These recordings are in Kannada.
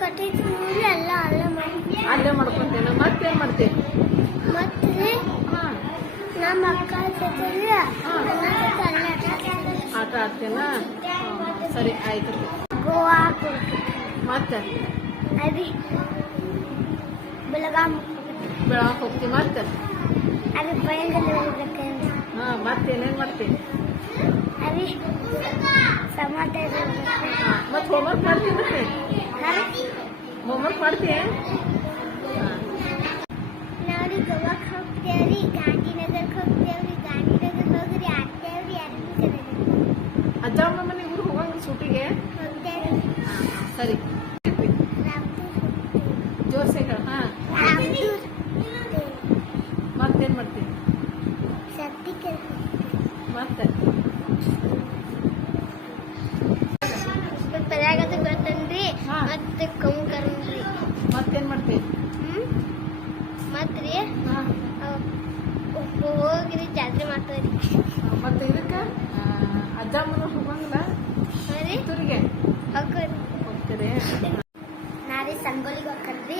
ಕಟ್ಟಿದ್ಮೇಲೆ ಎಲ್ಲ ಅಲ್ಲೇ ಮಾಡ್ಕೊಂತೇನೆ. ಮತ್ತೇನು ಮಾಡ್ತೇನೆ? ಮತ್ತೆ ನಮ್ಮ ಅಕ್ಕ ಜೊತೆಲಿ ಆಟ ಆಡ್ತೇನ? ಸರಿ ಆಯ್ತು. ಗೋವಾ ಮತ್ತೆ ಅದಿ ಬೆಳಗಾಂ ಹೋಗ್ತೀವಿ. ಮತ್ತೆ ಅದು ಬಯಂಗಲ್ಲಿ ಹೋಗ್ಬೇಕಂದ್ರೆ ಮತ್ತೇನೇನು ಮಾಡ್ತೀನಿ? ಅದು ಸಮಾಟ ಮತ್ತೆ ಹೋಮ್ವರ್ಕ್ ಮಾಡ್ತೀನಿ. ಮತ್ತೆ ಹೋಮ್ವರ್ಕ್ ಮಾಡ್ತೀಯ? ನಾವ್ರಿ ಗೋವಾಕ್ಕೆ ಹೋಗ್ತೇವ್ರಿ, ಗಾಂಧಿನಗರಕ್ಕೆ ಹೋಗ್ತೇವ್ರಿ. ಗಾಂಧಿನಗರ ಹೋಗ್ರಿ ಆಡ್ತೇವ್ರಿ. ಅಜ್ಜ ಅಮ್ಮ ಮನೆ ಊರಿಗೆ ಹೋಗಂಗ ಸೂಟಿಗೆ ಹೋಗ್ತೇವ್ರಿ. ಸರಿ ಜೋರ್ಸೆ ಹೇಳ. ಮತ್ತೇನು ಮಾಡ್ತೀನಿ? ಮತ್ತೆ ಪರಾಗದ ಬರ್ತನ್ರಿ. ಮತ್ತೆ ಕೊಂಕರ್ರಿ. ಮತ್ತೇನು ಮಾಡ್ತೀನಿ? ಮತ್ರಿ ಹೋಗಿರಿ ಜಾತ್ರೆ ಮಾಡ್ತೇವ್ರಿ. ಮತ್ತೆ ಇದಕ್ಕೆ ಅಜ್ಜ ಅಮ್ಮನ ಹೋಗಂಗಿಲ್ಲ ಕಿತ್ತೂರಿಗೆ ಹೋಗ್ತೀರಿ? ನಾರಿ ಸಂಗೋಲಿಗೆ ಹೋಗ್ಕನ್ರಿ.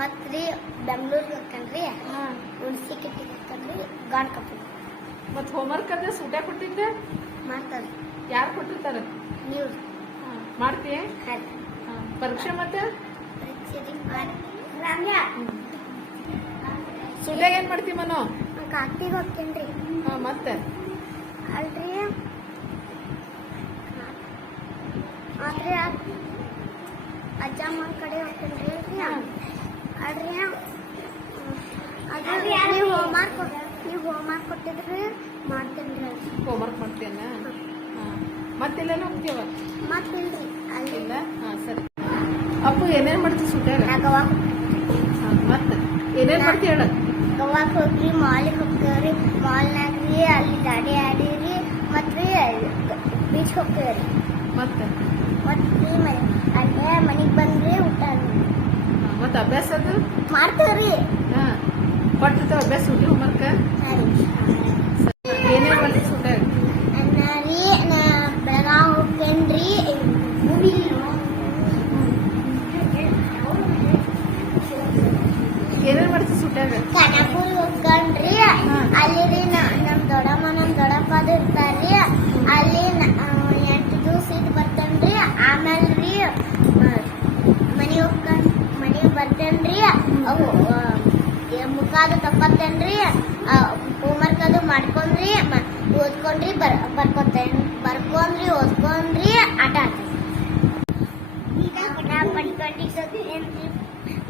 ಮತ್ರಿ ಬೆಂಗ್ಳೂರಿಗೆ ಹೋಗ್ಕನ್ರಿ. ಹುಣಸಿ ಕಿಟ್ಟಿಗೆ ಹೋಗ್ಕನ್ರಿ. ಗಾಡ್ ಕಪ್ಪು. ಮತ್ತೆ ಹೋಮ್ವರ್ಕ್ ಅದೇ ಸೂಟ್ಯ ಕೊಟ್ಟಿದ್ದೆ ಮಾಡ್ತಾರೆ. ಯಾರು ಕೊಟ್ಟಿರ್ತಾರೆ? ನೀವು ಮಾಡ್ತೀಯ? ಪರೀಕ್ಷೆ ಮತ್ತೆ ಸೂಟ್ಯಾಗ ಏನ್ ಮಾಡ್ತೀವಿ ಮನೋ? ಕಾಕ್ತಿಗೆ ಹೋಗ್ತೇನ್ರಿ. ಮತ್ತೆ ಅಲ್ರಿ ಆದ್ರೆ ಅಜ್ಜ ಅಮ್ಮನ ಕಡೆ ಹೋಗ್ತೇನ್ರಿ. ಅಲ್ರಿ ಅದು ನೀವು ಹೋಮ್ವರ್ಕ್ ಕೊಟ್ಟಿದ್ರಿ ಮಾಡ್ತೇನ್ರಿ. ಹೋಮ್ವರ್ಕ್ ಮಾಡ್ತೀಯನ್ನ? ಮತ್ತೆಲ್ಲೇನು ಹೋಗ್ತೀವ? ಮತ್ತಿಲ್ರಿ ಅಲ್ಲಿಲ್ಲ. ಸರಿ. ಅಪ್ಪು ಏನೇನು ಮಾಡ್ತೀವಿ ಸೂಟ್ಯಾಗ? ಗೋವಾಕ್ ಮತ್ತೆ ಏನೇನು ಮಾಡ್ತೀವಿ ಹೇಳ? ಗೋವಾಕ್ ಹೋಗ್ರಿ, ಮಾಲಿಗೆ ಹೋಗ್ತೇವ್ರಿ. ಮಾಲ್ನಾಗ್ರಿ ಅಲ್ಲಿ ಗಾಡಿ ಆಡಿರಿ. ಮತ್ತೆ ಬೀಚ್ ಹೋಗ್ತೇವ್ರಿ. ಮತ್ತೆ ಅಲ್ಲೇ ಮನೆಗೆ ಬಂದ್ರಿ ಊಟ ಮತ್ತೆ ಅಭ್ಯಾಸ ಅದು ಮಾಡ್ತೇವ್ರಿ. ಕೊಟ್ಟಿರ್ತಾವ ಅಭ್ಯಾಸ ಸೂಟಿ ಹೋಮ್ವರ್ಕ್? ಏನೇನು ಮಾಡ್ತೀವಿ ಸೂಟ್ಯಾಗ? ರೀ ಬೆಳಗಾವ್ ಹೋಗ್ತೇನ್ರಿ. ಏನೇನು ಮಾಡ್ತೀವಿ ಸೂಟ್ಯಾಗ? ಕನಪುರ್ ಹೋಗ್ಕಂಡ್ರಿ. ಅಲ್ಲಿ ರೀ ನಮ್ ದೊಡ್ಡಮ್ಮ ನಮ್ ದೊಡ್ಡಪ್ಪ ಅದು ಇರ್ತಾರ್ರಿ. ಅಲ್ಲಿ 8 ದಿವಸ ಇದು ಬರ್ತೇನ್ರಿ. ಆಮೇಲೆ ರೀ ಮನೆಗೆ ಬರ್ತೇನ್ರಿ. ಅವು ಮುಖ ಅದು ತಪ್ಪತ್ತೇನ್ರಿ. ಹೋಮ್ವರ್ಕ್ ಅದು ಮಾಡ್ಕೊಂಡ್ರಿ, ಓದ್ಕೊಂಡ್ರಿ, ಬರ್ಕೊಂಡ್ರಿ, ಓದ್ಕೊಂಡ್ರಿ, ಆಟ ಆಡ್ತೇನ್ರಿ.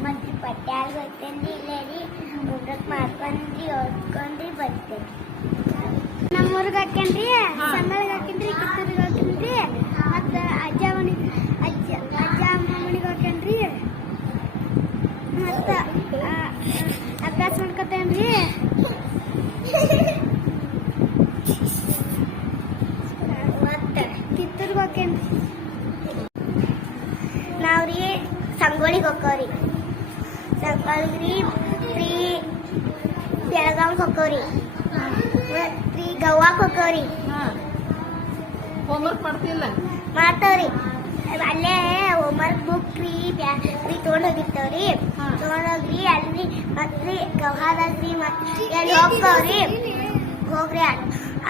ಮತ್ತೆ ಪಟ್ಯಾಗ ಹೋಗ್ತೇನ್ರಿ. ಇಲ್ಲೇ ರೀ ಹೋಮ್ವರ್ಕ್ ಮಾಡ್ಕೊಂಡ್ರಿ, ಓದ್ಕೊಂಡ್ರಿ, ಬರ್ತೇನ್ರಿ. ನಮ್ಮೂರಿಗೆ ಹಾಕೇನ್ರಿ, ಸಂಗಳಿಗೆ ಹಾಕೇನ್ರಿ, ಕಿತ್ತೂರಿಗೆ ಹಾಕೇನ್ರಿ. ಮತ್ತೆ ಅಜ್ಜ ಅಮ್ಮ ಮನೆಗೆ ಹಾಕೇನ್ರಿ. ಮತ್ತೆ ಅಭ್ಯಾಸ ಮಾಡ್ಕೊತೇನ್ರಿ. ಮತ್ತೆ ಕಿತ್ತೂರಿಗೆ ಹಾಕೇನ್ರಿ. ನಾವ್ರಿ ಸಂಗೋಳಿಗೆ ಹೋಗ್ಕವ್ರಿ. ಸಂಗೋಳಿಗ್ರಿ ಬೆಳಗಾವ್ಗೆ ಹೋಗ್ಕವ್ರಿ. ಮತ್ರಿ ಗೋವಾಕ್ ಹೋಗ್ಕವ್ರಿ. ಹೋಮ್ವರ್ಕ್ ಮಾಡ್ತಿಲ್ಲ? ಮಾಡ್ತಾವ್ರಿ. ಅಲ್ಲೇ ಹೋಮ್ವರ್ಕ್ ಬುಕ್ ರೀ ತೊಗೊಂಡ್ ಹೋಗಿರ್ತಾವ್ರಿ. ತೊಗೊಂಡೋಗ್ರಿ ಅಲ್ರಿ ಮತ್ರಿ ಗವಾದಾಗ್ರಿ ಮತ್ತೆ ಎಲ್ಲಿ ಹೋಗ್ತಾವ್ರಿ. ಹೋಗ್ರಿ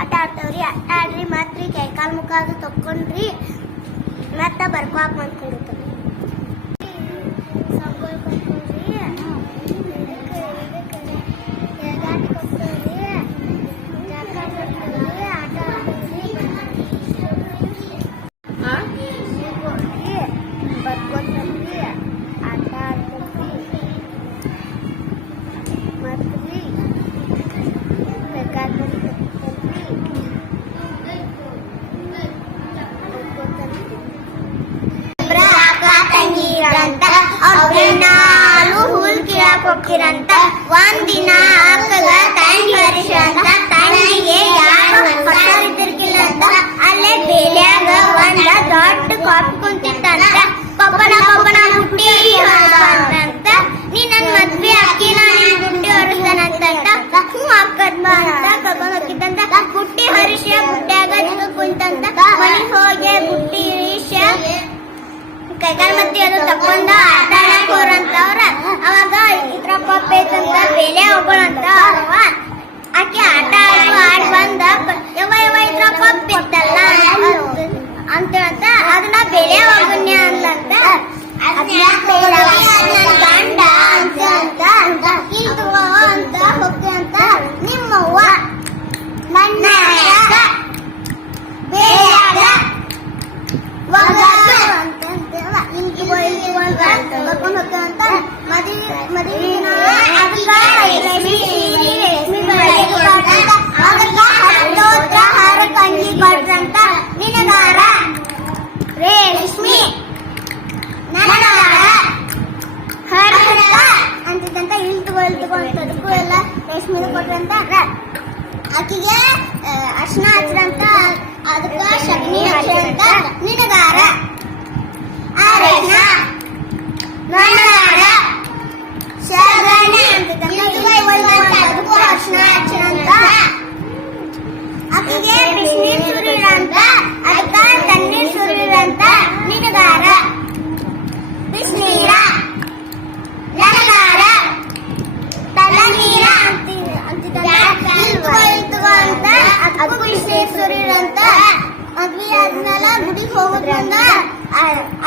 ಆಟ ಆಡ್ತಾವ್ರಿ. ಆಟ ಆಡ್ರಿ ಮತ್ರಿ ಕೈಕಾಲ್ ಮುಖ ಅದು ತಕ್ಕೊಂಡ್ರಿ. ಮತ್ತೆ ಬರ್ಕೋಕ್ ಮಾಡ್ಕೊಂಡಿರ್ತಾವ್ರಿ. ಹೋಗ್ತಿರಂತ ಒಂದಿನ ಅಕ್ಕಗ ತಂಗಿ ವರ್ಷ ಅಂತ ತಂಗಿಗೆ ಯಾರು ಹೊಟ್ಟಿರ್ಕಿಲ್ಲ ಅಂತ ಅಲ್ಲೇ ಬೇಲ್ಯಾಗ ಒಂದ ದೊಡ್ಡ ಕಾಪಿ ಕುಂತಿತ್ತಂತ. ಪಪ್ಪನ ಹುಟ್ಟಿ ಹೊರಸ್ತಾನಂತ. ನೀ ನನ್ ಮದ್ವೆ ಅಕ್ಕಿನ ನೀನ್ ಹುಟ್ಟಿ ಹೊರಸ್ತಾನಂತ. ಹ್ಞೂ ಅಕ್ಕದ್ ಅಂತ ಕರ್ಕೊಂಡ್ ಹೋಗಿತ್ತಂತ. ಹುಟ್ಟಿ ಹರಿಷ ಬುಟ್ಟ್ಯಾಗ ಕುಂತಂತ. ಮನೆಗೆ ಹೋಗಿ ಬುಟ್ಟಿ ಹರಿಷ ಕೈಕಾಲ್ ಮತ್ತೆ ಅದು ತಕೊಂಡ ಆಟ ಆಡಕ್ ಹೋರಂತವ್ರ ಅವಾಗ ಇದ್ರ ಪಪ್ಪ ಐತಂತ ಬೇಲೆ ಹೋಗೋಣಂತ ಅವ್ರವ ಆಕೆ ಆಟ ಆಡ್ ಬಂದ ಯವ ಇದ್ರ ಪಪ್ಪ ಇತ್ತಲ್ಲ ಅಂತ ಅದನ್ನ ಬೆಳೆ ಹೋಗಣ್ಯ ಅನ್ಲಂತ ಗಂಡ ಅಂತ ಇದು ಅಂತ ಹೋಗ್ತಿ ಅಂತ ನಿಮ್ಮವ್ವ ನನ್ನ ಬೇಯಾಗ ಕರ್ಕೊಂಡು ಹೋಗ್ತೇವಂತ ಮದುವೆ ಹಾರ ಕಂಡಿ ಕೊಡ್ರಂತ ನಿನಗಾರ ರೇಷ್ಮಿ ನನಗಾರ ಹಾರ ಅಂತಿದ್ದಂತ ಇಳ್ತುಕೊಂತದಕ್ಕೂ ಎಲ್ಲ ರೇಷ್ಮಿನ ಕೊಟ್ರಂತ ಆಕಿಗೆ ಅರ್ಶನ ಹಚ್ರಂತ ಅದಕ್ಕ ಶಗ್ನಿ ಹಚ್ರಂತ ನಿನಗಾರ ಅರಶಿನ ನನಗಾರ ಶಗಣಿ ಅದಕ್ಕೂ ಅರ್ಶನ ಹಚ್ರಂತ ಆಕಿಗೆ ಬಿಸಿನೀರ್ ಸುರಿರಂತ ಅದಕ್ಕ ತಣ್ಣೀರ್ ಸುರಿರಂತ ನಿನಗಾರ ಬಿಸಿನೀರ ನನಗಾರ ತಣ್ಣೀರ ಅಂತಿದ್ದಂತ ಅಂತ ಅದಕ್ಕೂ ಬಿಸಿನೀರ್ ಸುರಿರಂತ ಮದ್ವಿ ಆದ್ಮೇಲೆ ಗುಡಿಗೆ ಹೋಗೋದ್ರಿಂದ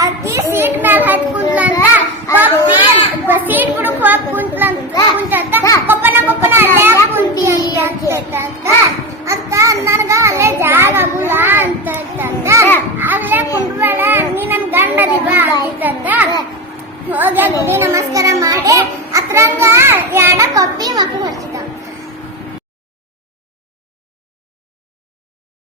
ಅಕ್ಕಿ ಸೀಟ್ ಮ್ಯಾಲ ಹತ್ತಿ ಕುಂತ್ಲಂತ ಸೀಟ್ ಬುಡಕ್ ಹೋಗಿ ಕುಂತಂತ ಕೊಪ್ಪನ ಅಲ್ಲೇ ಕುಂತಿ ಅಂತ ಅಕ್ಕ ನನಗ ಅಲ್ಲೇ ಜಾಗ ಆಗುಲ್ಲ ಅಂತ ಅಲ್ಲೇ ಕುಂಡ್ಬೇಡ ನೀ ನನ್ ಗಂಡ ದಿಬಾ ಅಂತ ಹೋಗಿ ಗುಡಿ ನಮಸ್ಕಾರ ಮಾಡಿ ಅದ್ರಂಗ ಎಡ ಕೊಪ್ಪಿ